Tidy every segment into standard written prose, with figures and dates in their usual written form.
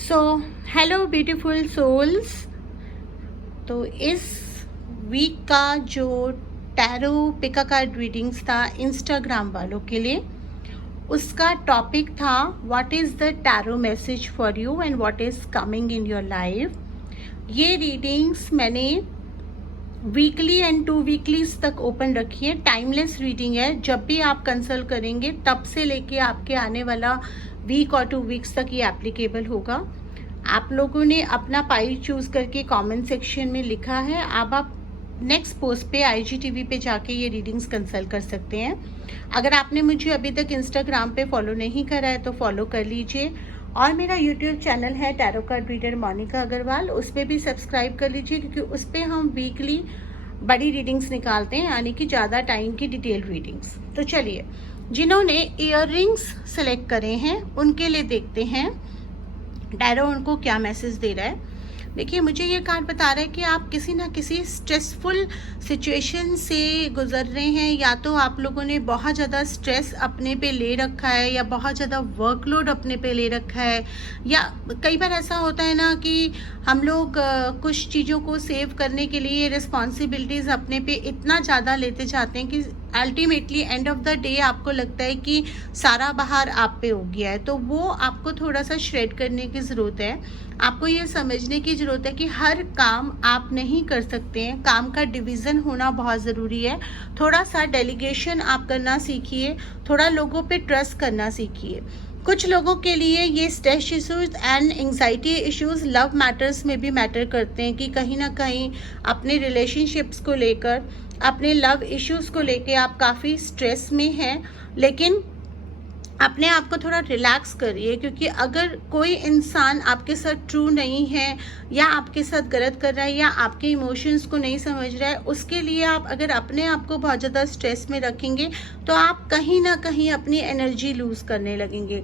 So hello beautiful souls. तो इस week का जो टैरो पिका कार्ड रीडिंग्स था इंस्टाग्राम वालों के लिए, उसका टॉपिक था what is the tarot message for you and what is coming in your life. ये रीडिंग्स मैंने वीकली एंड 2 वीकलीज तक ओपन रखी है। टाइमलेस रीडिंग है, जब भी आप कंसल्ट करेंगे तब से लेके आपके आने वाला वीक और 2 वीक्स तक ये एप्लीकेबल होगा। आप लोगों ने अपना पाइल चूज करके कमेंट सेक्शन में लिखा है। अब आप नेक्स्ट पोस्ट पे IGTV पे जाके ये रीडिंग्स कंसल्ट कर सकते हैं। अगर आपने मुझे अभी तक इंस्टाग्राम पे फॉलो नहीं करा है तो फॉलो कर लीजिए, और मेरा यूट्यूब चैनल है tarot card reader Monika Agarwal, उस पर भी सब्सक्राइब कर लीजिए, क्योंकि उस पर हम वीकली बड़ी रीडिंग्स निकालते हैं, यानी कि ज़्यादा टाइम की डिटेल रीडिंग्स। तो चलिए, जिन्होंने ईयररिंग्स सेलेक्ट करे हैं उनके लिए देखते हैं टैरो उनको क्या मैसेज दे रहा है। देखिए, मुझे ये कार्ड बता रहा है कि आप किसी ना किसी स्ट्रेसफुल सिचुएशन से गुजर रहे हैं, या तो आप लोगों ने बहुत ज़्यादा स्ट्रेस अपने पे ले रखा है, या बहुत ज़्यादा वर्कलोड अपने पे ले रखा है। या कई बार ऐसा होता है ना कि हम लोग कुछ चीज़ों को सेव करने के लिए रिस्पॉन्सिबिलिटीज़ अपने पे इतना ज़्यादा लेते जाते हैं कि ultimately end of the day आपको लगता है कि सारा बाहर आप पे हो गया है। तो वो आपको थोड़ा सा श्रेड करने की ज़रूरत है। आपको ये समझने की ज़रूरत है कि हर काम आप नहीं कर सकते हैं, काम का डिवीज़न होना बहुत ज़रूरी है। थोड़ा सा डेलीगेशन आप करना सीखिए, थोड़ा लोगों पे ट्रस्ट करना सीखिए। कुछ लोगों के लिए ये stress issues and anxiety issues love matters में भी मैटर करते हैं, कि कहीं ना कहीं अपने रिलेशनशिप्स को लेकर, अपने लव इश्यूज को लेकर आप काफ़ी स्ट्रेस में हैं। लेकिन अपने आप को थोड़ा रिलैक्स करिए, क्योंकि अगर कोई इंसान आपके साथ ट्रू नहीं है, या आपके साथ गलत कर रहा है, या आपके इमोशंस को नहीं समझ रहा है, उसके लिए आप अगर अपने आप को बहुत ज़्यादा स्ट्रेस में रखेंगे तो आप कहीं ना कहीं अपनी एनर्जी लूज़ करने लगेंगे।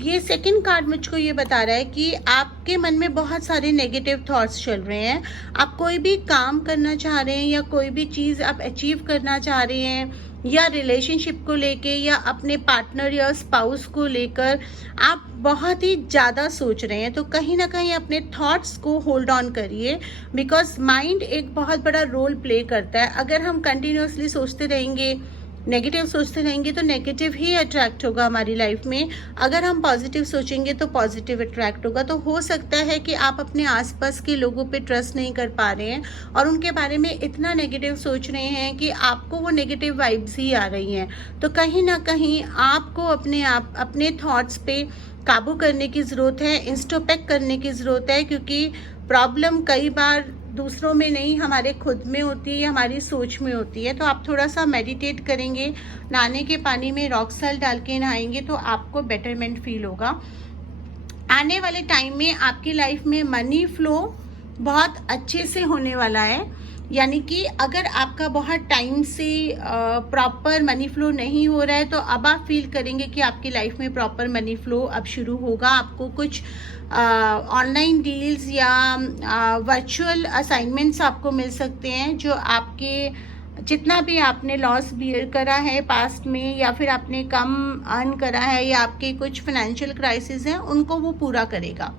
ये सेकंड कार्ड मुझको ये बता रहा है कि आपके मन में बहुत सारे नेगेटिव थॉट्स चल रहे हैं। आप कोई भी काम करना चाह रहे हैं, या कोई भी चीज़ आप अचीव करना चाह रहे हैं, या रिलेशनशिप को लेके, या अपने पार्टनर या स्पाउस को लेकर आप बहुत ही ज़्यादा सोच रहे हैं। तो कहीं ना कहीं अपने थॉट्स को होल्ड ऑन करिए, बिकॉज माइंड एक बहुत बड़ा रोल प्ले करता है। अगर हम कंटिन्यूसली सोचते रहेंगे, नेगेटिव सोचते रहेंगे, तो नेगेटिव ही अट्रैक्ट होगा हमारी लाइफ में। अगर हम पॉजिटिव सोचेंगे तो पॉजिटिव अट्रैक्ट होगा। तो हो सकता है कि आप अपने आसपास के लोगों पे ट्रस्ट नहीं कर पा रहे हैं, और उनके बारे में इतना नेगेटिव सोच रहे हैं कि आपको वो नेगेटिव वाइब्स ही आ रही हैं। तो कहीं ना कहीं आपको अपने थॉट्स पे काबू करने की ज़रूरत है, इंस्ट्रोस्पेक्ट करने की ज़रूरत है, क्योंकि प्रॉब्लम कई बार दूसरों में नहीं, हमारे खुद में होती है, हमारी सोच में होती है। तो आप थोड़ा सा मेडिटेट करेंगे, नहाने के पानी में रॉक सॉल्ट डाल के नहाएंगे तो आपको बेटरमेंट फील होगा। आने वाले टाइम में आपकी लाइफ में मनी फ्लो बहुत अच्छे से होने वाला है, यानी कि अगर आपका बहुत टाइम से प्रॉपर मनी फ्लो नहीं हो रहा है, तो अब आप फील करेंगे कि आपकी लाइफ में प्रॉपर मनी फ्लो अब शुरू होगा। आपको कुछ ऑनलाइन डील्स या वर्चुअल असाइनमेंट्स आपको मिल सकते हैं, जो आपके जितना भी आपने लॉस बियर करा है पास्ट में, या फिर आपने कम अर्न करा है, या आपके कुछ फाइनेंशियल क्राइसिस हैं, उनको वो पूरा करेगा।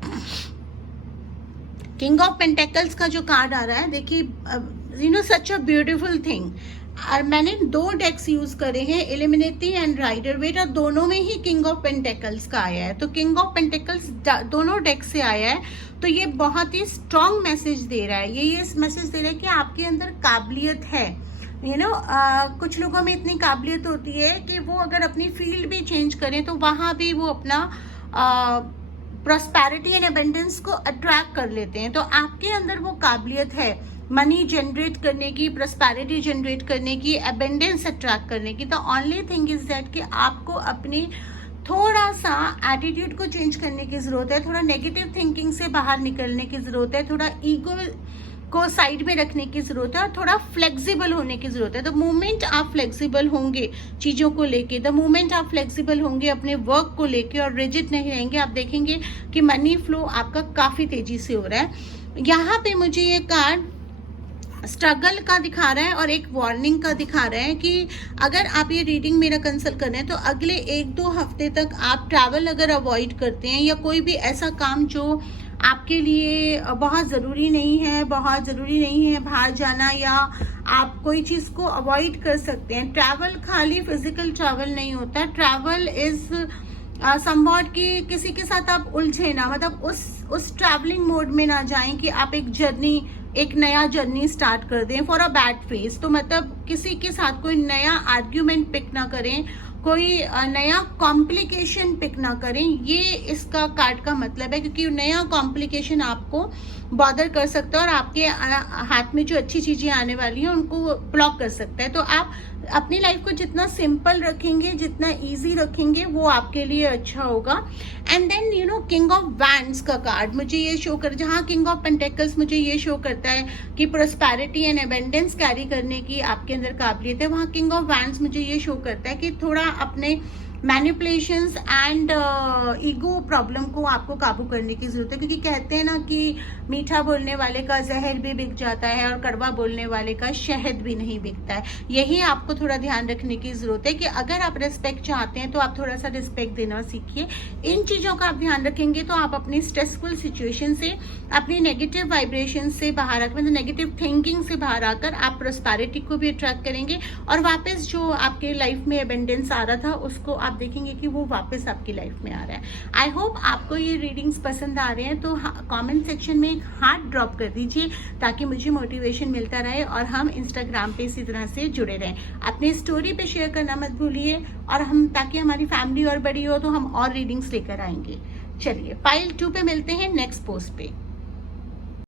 किंग ऑफ पेंटेकल्स का जो कार्ड आ रहा है, देखिए सच अ ब्यूटीफुल थिंग। मैंने 2 डेक्स यूज करे हैं, इल्यूमिनेटी एंड राइडर वेट, और दोनों में ही किंग ऑफ पेंटेकल्स का आया है। तो किंग ऑफ पेंटेकल्स दोनों डेक से आया है। तो ये बहुत ही स्ट्रॉन्ग मैसेज दे रहा है। ये मैसेज दे रहा है कि आपके अंदर काबिलियत है। कुछ लोगों में इतनी काबिलियत होती है कि वो अगर अपनी फील्ड भी चेंज करें तो वहां भी वो अपना प्रॉस्पेरिटी एंड एबंडेंस को अट्रैक्ट कर लेते हैं। तो आपके अंदर वो काबिलियत है मनी जनरेट करने की, प्रॉस्पेरिटी जनरेट करने की, एबंडेंस अट्रैक्ट करने की। तो ओनली थिंग इज दैट कि आपको अपनी थोड़ा सा एटीट्यूड को चेंज करने की जरूरत है, थोड़ा नेगेटिव थिंकिंग से बाहर निकलने की जरूरत है, थोड़ा ईगो को साइड में रखने की जरूरत है, और थोड़ा फ्लेक्सिबल होने की जरूरत है। द मोमेंट आप फ्लेक्सिबल होंगे चीज़ों को लेके, द मोमेंट आप फ्लेक्सिबल होंगे अपने वर्क को लेके और रिजिड नहीं रहेंगे, आप देखेंगे कि मनी फ्लो आपका काफ़ी तेज़ी से हो रहा है। यहाँ पे मुझे ये कार्ड स्ट्रगल का दिखा रहा है और एक वार्निंग का दिखा रहा है कि अगर आप ये रीडिंग मेरा कंसल्ट कर रहे हैं तो अगले 1-2 हफ्ते तक आप ट्रैवल अगर अवॉइड करते हैं या कोई भी ऐसा काम जो आपके लिए बहुत ज़रूरी नहीं है, बाहर जाना, या आप कोई चीज़ को अवॉइड कर सकते हैं। ट्रैवल खाली फिजिकल ट्रैवल नहीं होता, ट्रैवल इज समवॉट कि किसी के साथ आप उलझे ना, मतलब उस ट्रैवलिंग मोड में ना जाएं कि आप एक नया जर्नी स्टार्ट कर दें फॉर अ बैड फेस। तो मतलब किसी के साथ कोई नया आर्ग्यूमेंट पिक ना करें, कोई नया कॉम्प्लिकेशन पिक ना करें, ये इसका कार्ड का मतलब है, क्योंकि नया कॉम्प्लिकेशन आपको बॉदर कर सकता है और आपके हाथ में जो अच्छी चीजें आने वाली हैं उनको ब्लॉक कर सकता है। तो आप अपनी लाइफ को जितना सिंपल रखेंगे, जितना इजी रखेंगे, वो आपके लिए अच्छा होगा। And then king of wands का कार्ड मुझे ये शो कर, जहाँ किंग ऑफ पेंटेकल्स मुझे ये शो करता है कि प्रोस्पेरिटी एंड एबेंडेंस कैरी करने की आपके अंदर काबिलियत है, वहाँ किंग ऑफ वैंड्स मुझे ये शो करता है कि थोड़ा अपने मैनिपुलेशंस एंड ईगो प्रॉब्लम को आपको काबू करने की जरूरत है, क्योंकि कहते हैं ना कि मीठा बोलने वाले का जहर भी बिक जाता है और कड़वा बोलने वाले का शहद भी नहीं बिकता है। यही आपको थोड़ा ध्यान रखने की जरूरत है कि अगर आप रिस्पेक्ट चाहते हैं तो आप थोड़ा सा रिस्पेक्ट देना सीखिए। इन चीजों का आप ध्यान रखेंगे तो आप अपनी स्ट्रेसफुल सिचुएशन से, अपनी नेगेटिव वाइब्रेशन से बाहर आकर, मतलब नेगेटिव थिंकिंग से बाहर आकर आप प्रोस्पेरिटी को भी अट्रैक्ट करेंगे और वापस जो आपके लाइफ में एबेंडेंस आ रहा था उसको आप देखेंगे कि वो वापस आपकी लाइफ में आ रहा है। आई होप आपको ये रीडिंग्स पसंद आ रहे हैं, तो कमेंट सेक्शन में एक हार्ट ड्रॉप कर दीजिए ताकि मुझे मोटिवेशन मिलता रहे और हम इंस्टाग्राम पे इसी तरह से जुड़े रहें। अपनी स्टोरी पे शेयर करना मत भूलिए और हम, ताकि हमारी फैमिली और बड़ी हो तो हम और रीडिंग्स लेकर आएंगे। चलिए पाइल 2 पे मिलते हैं नेक्स्ट पोस्ट पे।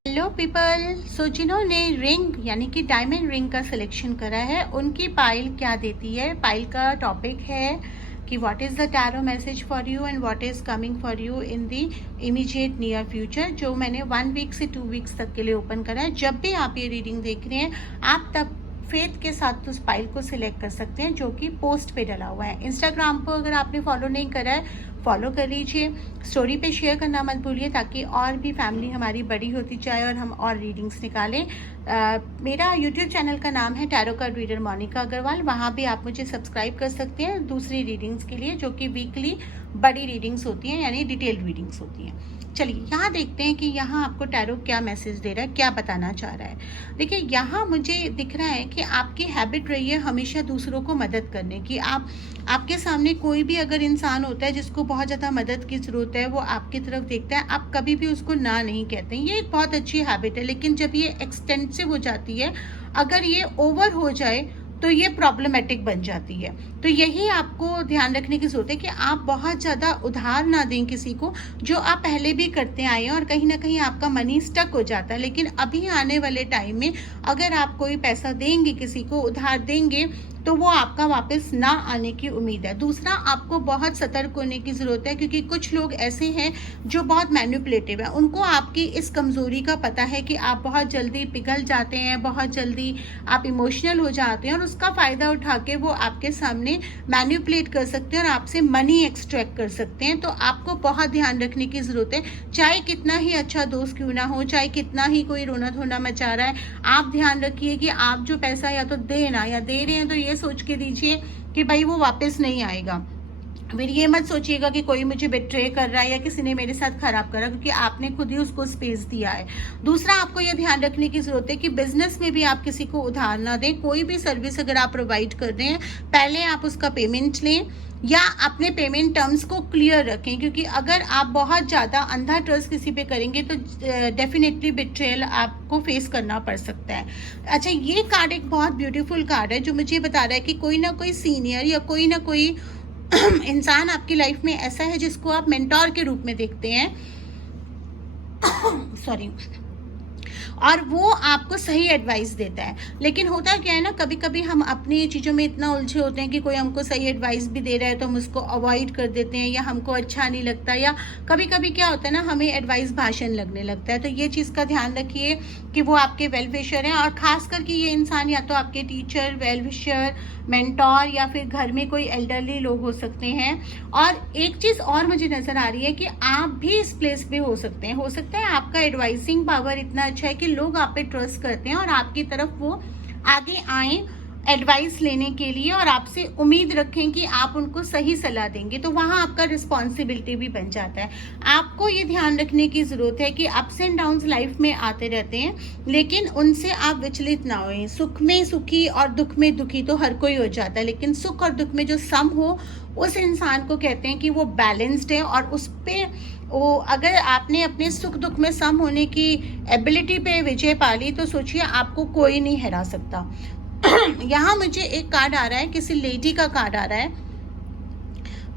हेलो पीपल, सो जिन्होंने रिंग यानी कि डायमंड रिंग का सिलेक्शन करा है उनकी पाइल क्या देती है। पाइल का टॉपिक है कि what is the tarot message for you and what is coming for you in the immediate near future, जो मैंने 1 वीक से 2 वीक्स तक के लिए ओपन करा है। जब भी आप ये रीडिंग देख रहे हैं आप तब फेथ के साथ उस पाइल को सिलेक्ट कर सकते हैं जो कि पोस्ट पे डला हुआ है। इंस्टाग्राम को अगर आपने फॉलो नहीं करा है फॉलो कर लीजिए, स्टोरी पे शेयर करना मत भूलिए ताकि और भी फैमिली हमारी बड़ी होती जाए और हम और रीडिंग्स निकालें। मेरा यूट्यूब चैनल का नाम है tarot card reader Monika Agarwal, वहाँ भी आप मुझे सब्सक्राइब कर सकते हैं दूसरी रीडिंग्स के लिए, जो कि वीकली बड़ी रीडिंग्स होती हैं यानी डिटेल्ड रीडिंग्स होती हैं। चलिए यहाँ देखते हैं कि यहाँ आपको टैरो क्या मैसेज दे रहा है, क्या बताना चाह रहा है। देखिए यहाँ मुझे दिख रहा है कि आपकी हैबिट रही है हमेशा दूसरों को मदद करने की। आपके सामने कोई भी अगर इंसान होता है जिसको बहुत ज़्यादा मदद की ज़रूरत है, वो आपकी तरफ देखता है, आप कभी भी उसको ना नहीं कहते हैं। ये एक बहुत अच्छी हैबिट है, लेकिन जब ये एक्सटेंसिव हो जाती है, अगर ये ओवर हो जाए तो ये प्रॉब्लमेटिक बन जाती है। तो यही आपको ध्यान रखने की जरूरत है कि आप बहुत ज़्यादा उधार ना दें किसी को, जो आप पहले भी करते आए हैं और कहीं ना कहीं आपका मनी स्टक हो जाता है। लेकिन अभी आने वाले टाइम में अगर आप कोई पैसा देंगे, किसी को उधार देंगे, तो वो आपका वापस ना आने की उम्मीद है। दूसरा, आपको बहुत सतर्क होने की ज़रूरत है क्योंकि कुछ लोग ऐसे हैं जो बहुत मैनिपुलेटिव है। उनको आपकी इस कमज़ोरी का पता है कि आप बहुत जल्दी पिघल जाते हैं, बहुत जल्दी आप इमोशनल हो जाते हैं और उसका फ़ायदा उठा के वो आपके सामने मैनिपुलेट कर सकते हैं और आपसे मनी एक्सट्रैक्ट कर सकते हैं। तो आपको बहुत ध्यान रखने की ज़रूरत है, चाहे कितना ही अच्छा दोस्त क्यों ना हो, चाहे कितना ही कोई रोना धोना मचा रहा है, आप ध्यान रखिए कि आप जो पैसा या तो देना या दे रहे हैं तो ये सोच के दीजिए कि भाई वो वापस नहीं आएगा। फिर ये मत सोचिएगा कि कोई मुझे बिट्रे कर रहा है या किसी ने मेरे साथ खराब करा, क्योंकि आपने खुद ही उसको स्पेस दिया है। दूसरा, आपको ये ध्यान रखने की जरूरत है कि बिजनेस में भी आप किसी को उधार ना दें। कोई भी सर्विस अगर आप प्रोवाइड कर रहे हैं, पहले आप उसका पेमेंट लें या अपने पेमेंट टर्म्स को क्लियर रखें, क्योंकि अगर आप बहुत ज़्यादा अंधा ट्रस्ट किसी पे करेंगे तो डेफिनेटली बिट्रेयल आपको फेस करना पड़ सकता है। अच्छा, ये कार्ड एक बहुत ब्यूटीफुल कार्ड है जो मुझे बता रहा है कि कोई ना कोई सीनियर या कोई ना कोई इंसान आपकी लाइफ में ऐसा है जिसको आप मेंटोर के रूप में देखते हैं सॉरी, और वो आपको सही एडवाइस देता है। लेकिन होता क्या है ना, कभी कभी हम अपनी चीज़ों में इतना उलझे होते हैं कि कोई हमको सही एडवाइस भी दे रहा है तो हम उसको अवॉइड कर देते हैं या हमको अच्छा नहीं लगता, या कभी कभी क्या होता है ना, हमें एडवाइस भाषण लगने लगता है। तो ये चीज़ का ध्यान रखिए कि वो आपके वेल विशर हैं, और खास करके ये इंसान या तो आपके टीचर, वेल विशर, मेंटोर या फिर घर में कोई एल्डरली लोग हो सकते हैं। और एक चीज़ और मुझे नज़र आ रही है कि आप भी इस प्लेस पे हो सकते हैं। हो सकता है आपका एडवाइसिंग पावर इतना अच्छा है कि लोग आप पे ट्रस्ट करते हैं और आपकी तरफ वो आगे आए एडवाइस लेने के लिए और आपसे उम्मीद रखें कि आप उनको सही सलाह देंगे, तो वहाँ आपका रिस्पॉन्सिबिलिटी भी बन जाता है। आपको ये ध्यान रखने की ज़रूरत है कि अप्स एंड डाउन्स लाइफ में आते रहते हैं, लेकिन उनसे आप विचलित ना होएं। सुख में सुखी और दुख में दुखी तो हर कोई हो जाता है, लेकिन सुख और दुख में जो सम हो उस इंसान को कहते हैं कि वो बैलेंस्ड है। और उस पर वो अगर आपने अपने सुख दुख में सम होने की एबिलिटी पे विजय पा ली तो सोचिए आपको कोई नहीं हरा सकता। यहाँ मुझे एक कार्ड आ रहा है, किसी लेडी का कार्ड आ रहा है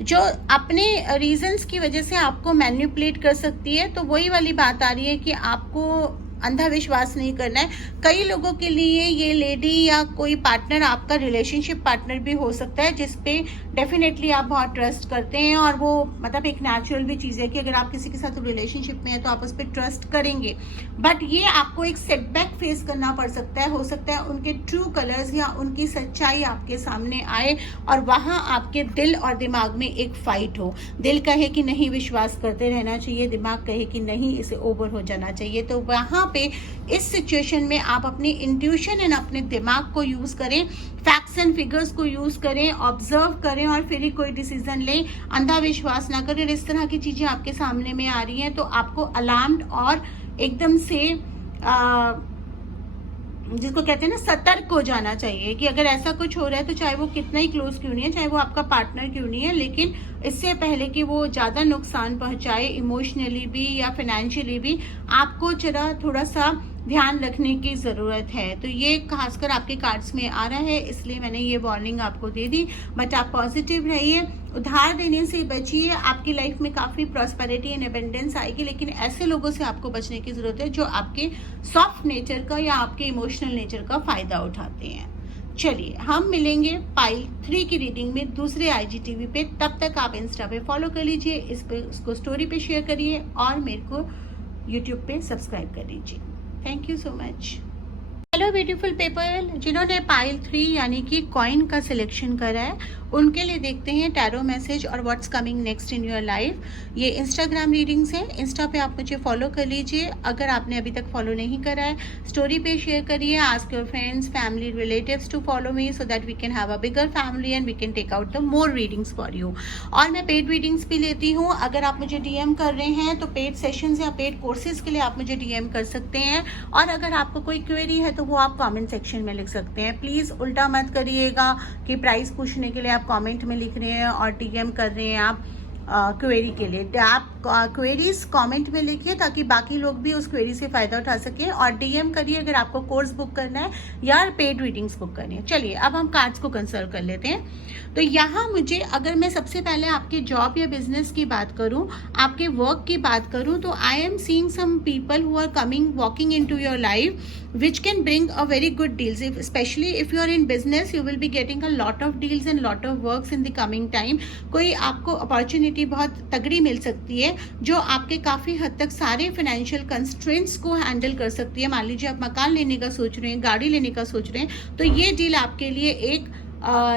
जो अपने रीजंस की वजह से आपको मैनिपुलेट कर सकती है। तो वही वाली बात आ रही है कि आपको अंधा विश्वास नहीं करना है। कई लोगों के लिए ये लेडी या कोई पार्टनर आपका रिलेशनशिप पार्टनर भी हो सकता है जिसपे डेफिनेटली आप बहुत ट्रस्ट करते हैं, और वो मतलब एक नेचुरल भी चीज़ है कि अगर आप किसी के साथ रिलेशनशिप में है तो आप उस पर ट्रस्ट करेंगे। बट ये आपको एक सेटबैक फेस करना पड़ सकता है। हो सकता है उनके ट्रू कलर्स या उनकी सच्चाई आपके सामने आए और वहाँ आपके दिल और दिमाग में एक फाइट हो। दिल कहे कि नहीं, विश्वास करते रहना चाहिए, दिमाग कहे कि नहीं, इसे ओवर हो जाना चाहिए। तो वहाँ पे इस सिचुएशन में आप अपनी इंट्यूशन एंड अपने दिमाग को यूज करें, फैक्ट्स एंड फिगर्स को यूज करें, ऑब्जर्व करें और फिर ही कोई डिसीजन लें। अंधा विश्वास ना करें। इस तरह की चीजें आपके सामने में आ रही हैं तो आपको अलार्म्ड और एकदम से जिसको कहते हैं ना सतर्क हो जाना चाहिए कि अगर ऐसा कुछ हो रहा है तो चाहे वो कितना ही क्लोज क्यों नहीं है, चाहे वो आपका पार्टनर क्यों नहीं है, लेकिन इससे पहले कि वो ज़्यादा नुकसान पहुंचाए इमोशनली भी या फाइनेंशियली भी, आपको जरा थोड़ा सा ध्यान रखने की ज़रूरत है। तो ये खासकर आपके कार्ड्स में आ रहा है, इसलिए मैंने ये वार्निंग आपको दे दी। बट आप पॉजिटिव रहिए, उधार देने से बचिए। आपकी लाइफ में काफ़ी प्रॉस्पेरिटी एंड एबंडेंस आएगी, लेकिन ऐसे लोगों से आपको बचने की ज़रूरत है जो आपके सॉफ्ट नेचर का या आपके इमोशनल नेचर का फ़ायदा उठाते हैं। चलिए हम मिलेंगे पाइल 3 की रीडिंग में दूसरे IGTV पे। तब तक आप इंस्टा पे फॉलो कर लीजिए, इसको स्टोरी पे शेयर करिए और मेरे को यूट्यूब पे सब्सक्राइब कर लीजिए। Thank you so much. Hello beautiful people, जिन्होंने पाइल 3 यानी कि कॉइन का सिलेक्शन करा है उनके लिए देखते हैं टैरो मैसेज और what's coming next in your life. ये इंस्टाग्राम रीडिंग्स है, इंस्टा पे आप मुझे फॉलो कर लीजिए। अगर आपने अभी तक फॉलो नहीं करा है, स्टोरी पे शेयर करिए, ask your friends family relatives to follow me so that we can have a bigger family and we can take out the more readings for you. और मैं पेड रीडिंग्स भी लेती हूँ। अगर आप मुझे DM कर रहे हैं तो पेड सेशंस या पेड कोर्सेज के लिए आप मुझे DM कर सकते हैं, और अगर आपको कोई क्वेरी है तो वो आप कमेंट सेक्शन में लिख सकते हैं। प्लीज़ उल्टा मत करिएगा कि प्राइस पूछने के लिए आप कमेंट में लिख रहे हैं और DM कर रहे हैं आप क्वेरी के लिए। आप क्वेरीज कमेंट में लिखिए ताकि बाकी लोग भी उस क्वेरी से फ़ायदा उठा सकें, और DM करिए अगर आपको कोर्स बुक करना है या पेड रीडिंग्स बुक करनी है। चलिए अब हम कार्ड्स को कंसल्ट कर लेते हैं। तो यहाँ मुझे, अगर मैं सबसे पहले आपके जॉब या बिजनेस की बात करूँ, आपके वर्क की बात करूँ, तो I am seeing some people who are coming walking into your life which can bring a very good deals. Especially if you are in business, you will be getting a lot of deals and lot of works in the coming time. कोई आपको opportunity बहुत तगड़ी मिल सकती है जो आपके काफ़ी हद तक सारे फाइनेंशियल कंस्ट्रेंट्स को हैंडल कर सकती है। मान लीजिए आप मकान लेने का सोच रहे हैं, गाड़ी लेने का सोच रहे हैं, तो ये डील आपके लिए एक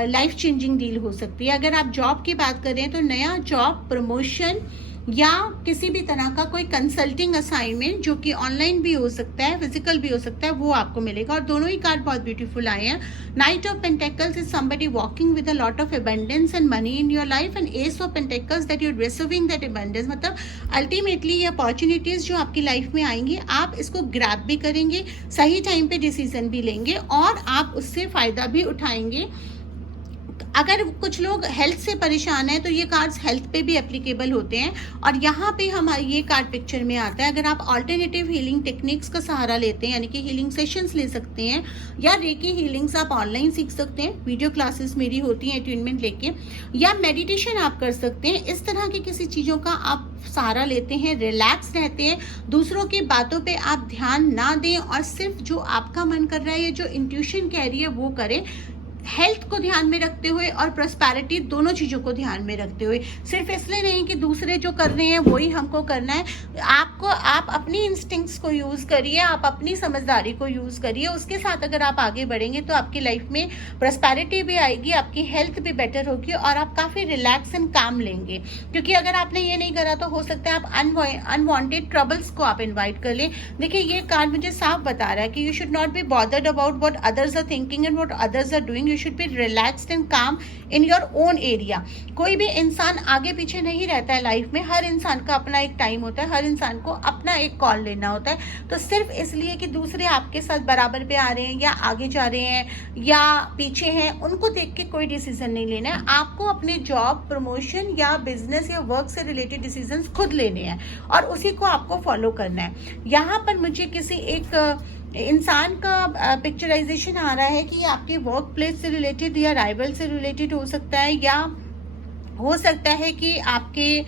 लाइफ चेंजिंग डील हो सकती है। अगर आप जॉब की बात करें तो नया जॉब, प्रमोशन या किसी भी तरह का कोई कंसल्टिंग असाइनमेंट जो कि ऑनलाइन भी हो सकता है, फिजिकल भी हो सकता है, वो आपको मिलेगा। और दोनों ही कार्ड बहुत ब्यूटीफुल आए हैं। Knight of pentacles is somebody walking with a lot of abundance and money in your life, and ace of pentacles that you are receiving that abundance. मतलब अल्टीमेटली ये अपॉर्चुनिटीज जो आपकी लाइफ में आएंगी, आप इसको ग्रैब भी करेंगे, सही टाइम पे डिसीजन भी लेंगे और आप उससे फ़ायदा भी उठाएंगे। अगर कुछ लोग हेल्थ से परेशान है तो ये कार्ड्स हेल्थ पे भी एप्लीकेबल होते हैं। और यहाँ पे हमारे ये कार्ड पिक्चर में आता है। अगर आप ऑल्टरनेटिव हीलिंग टेक्निक्स का सहारा लेते हैं, यानी कि हीलिंग सेशंस ले सकते हैं, या रेकी हीलिंग्स आप ऑनलाइन सीख सकते हैं, वीडियो क्लासेस मेरी होती हैं अटेनमेंट लेके, या मेडिटेशन आप कर सकते हैं। इस तरह की किसी चीज़ों का आप सहारा लेते हैं, रिलैक्स रहते हैं, दूसरों की बातों पे आप ध्यान ना दें और सिर्फ जो आपका मन कर रहा है या जो इंट्यूशन कह रही है वो करें। हेल्थ को ध्यान में रखते हुए और प्रॉस्पेरिटी, दोनों चीज़ों को ध्यान में रखते हुए। सिर्फ इसलिए नहीं कि दूसरे जो कर रहे हैं वही हमको करना है। आप अपनी इंस्टिंक्ट्स को यूज़ करिए, आप अपनी समझदारी को यूज़ करिए। उसके साथ अगर आप आगे बढ़ेंगे तो आपकी लाइफ में प्रॉस्पेरिटी भी आएगी, आपकी हेल्थ भी बेटर होगी और आप काफ़ी रिलैक्स एंड काम लेंगे। क्योंकि अगर आपने ये नहीं करा तो हो सकता है आप अनवांटेड ट्रबल्स को आप इन्वाइट कर लें। देखिए, ये कार्ड मुझे साफ बता रहा है कि you should not be bothered about what others are thinking and what others are doing. You should be relaxed and calm in your own area. कोई भी इंसान आगे पीछे नहीं रहता है लाइफ में। हर इंसान का अपना एक टाइम होता है, हर इंसान को अपना एक कॉल लेना होता है। तो सिर्फ इसलिए कि दूसरे आपके साथ बराबर पे आ रहे हैं या आगे जा रहे हैं या पीछे हैं, उनको देख के कोई डिसीजन नहीं लेना है। आपको अपने जॉब, प्रमोशन या बिजनेस या वर्क से रिलेटेड डिसीजन खुद लेने हैं और उसी को आपको फॉलो करना है। यहाँ पर मुझे किसी एक इंसान का पिक्चराइजेशन आ रहा है कि ये आपके वर्क प्लेस से रिलेटेड या राइवल से रिलेटेड हो सकता है, या हो सकता है कि आपके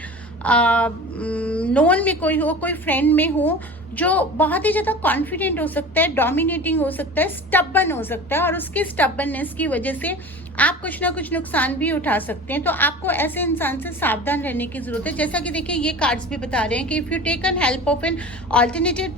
नोन में कोई हो, कोई फ्रेंड में हो जो बहुत ही ज़्यादा कॉन्फिडेंट हो सकता है, डोमिनेटिंग हो सकता है, स्टबन हो सकता है और उसकी स्टबननेस की वजह से आप कुछ ना कुछ नुकसान भी उठा सकते हैं। तो आपको ऐसे इंसान से सावधान रहने की जरूरत है। जैसा कि देखिए, ये कार्ड्स भी बता रहे हैं कि if you take an help of an alternative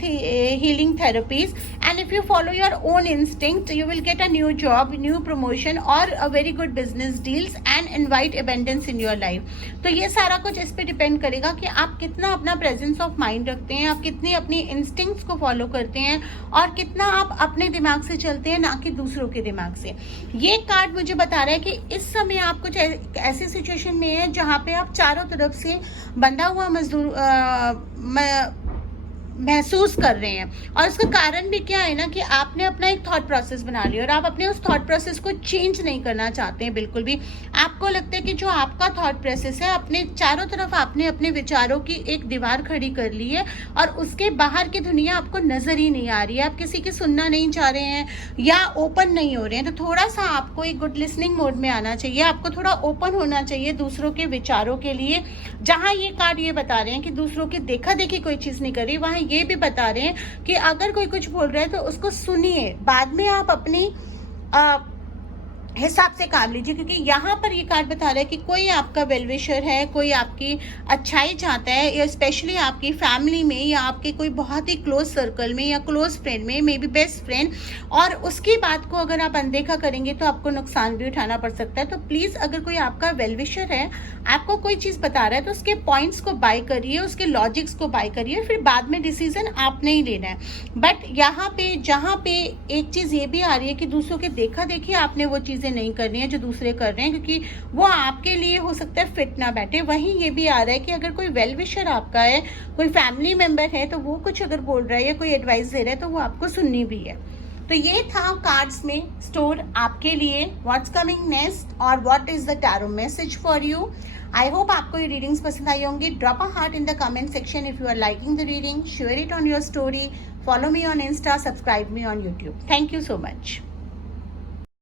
healing therapies and if you follow your own instinct, you will get a new job, new promotion और a very good business deals and invite abundance in your life. तो ये सारा कुछ इस पे depend करेगा कि आप कितना अपना प्रेजेंस ऑफ माइंड रखते हैं, आप कितनी अपनी इंस्टिंक्ट्स को फॉलो करते हैं और कितना आप अपने दिमाग से चलते हैं, ना कि दूसरों के दिमाग से। ये कार्ड मुझे बता रहा है कि इस समय आप कुछ ऐसी सिचुएशन में है जहां पे आप चारों तरफ से बंधा हुआ महसूस कर रहे हैं। और इसका कारण भी क्या है ना कि आपने अपना एक थॉट प्रोसेस बना लिया और आप अपने उस थॉट प्रोसेस को चेंज नहीं करना चाहते हैं बिल्कुल भी। आपको लगता है कि जो आपका थॉट प्रोसेस है, अपने चारों तरफ आपने अपने विचारों की एक दीवार खड़ी कर ली है और उसके बाहर की दुनिया आपको नजर ही नहीं आ रही है। आप किसी की सुनना नहीं चाह रहे हैं या ओपन नहीं हो रहे हैं। तो थोड़ा सा आपको एक गुड लिसनिंग मोड में आना चाहिए, आपको थोड़ा ओपन होना चाहिए दूसरों के विचारों के लिए। जहां ये कार्ड ये बता रहे हैं कि दूसरों की देखा देखी कोई चीज नहीं करी, वहां ये भी बता रहे हैं कि अगर कोई कुछ बोल रहा है तो उसको सुनिए, बाद में आप अपनी हिसाब से काम लीजिए। क्योंकि यहाँ पर ये कार्ड बता रहा है कि कोई आपका वेलविशर है, कोई आपकी अच्छाई चाहता है, या स्पेशली आपकी फैमिली में या आपके कोई बहुत ही क्लोज सर्कल में या क्लोज फ्रेंड में, मे बी बेस्ट फ्रेंड, और उसकी बात को अगर आप अनदेखा करेंगे तो आपको नुकसान भी उठाना पड़ सकता है। तो प्लीज़, अगर कोई आपका वेलविशर है, आपको कोई चीज़ बता रहा है तो उसके पॉइंट्स को बाय करिए, उसके लॉजिक्स को बाय करिए, फिर बाद में डिसीजन आपने ही लेना है। बट यहाँ पे जहाँ पे एक चीज़ ये भी आ रही है कि दूसरों के देखा देखी आपने वो चीज़ें नहीं करनी है जो दूसरे कर रहे हैं, क्योंकि वो आपके लिए हो सकता है फिट ना बैठे। वहीं ये भी आ रहा है कि अगर कोई वेल विशर आपका है, कोई फैमिली मेंबर है, तो वो कुछ अगर बोल रहा है या कोई एडवाइस दे रहा है तो वो आपको सुननी भी है। तो ये था कार्ड्स में स्टोर आपके लिए, व्हाट्स कमिंग नेक्स्ट और what is the tarot message for you. I hope आपको ये रीडिंग्स पसंद आई होंगी। Drop a heart in the comment section if you are liking the reading, share it on your story, follow me on Insta, subscribe me on YouTube. Thank you so much.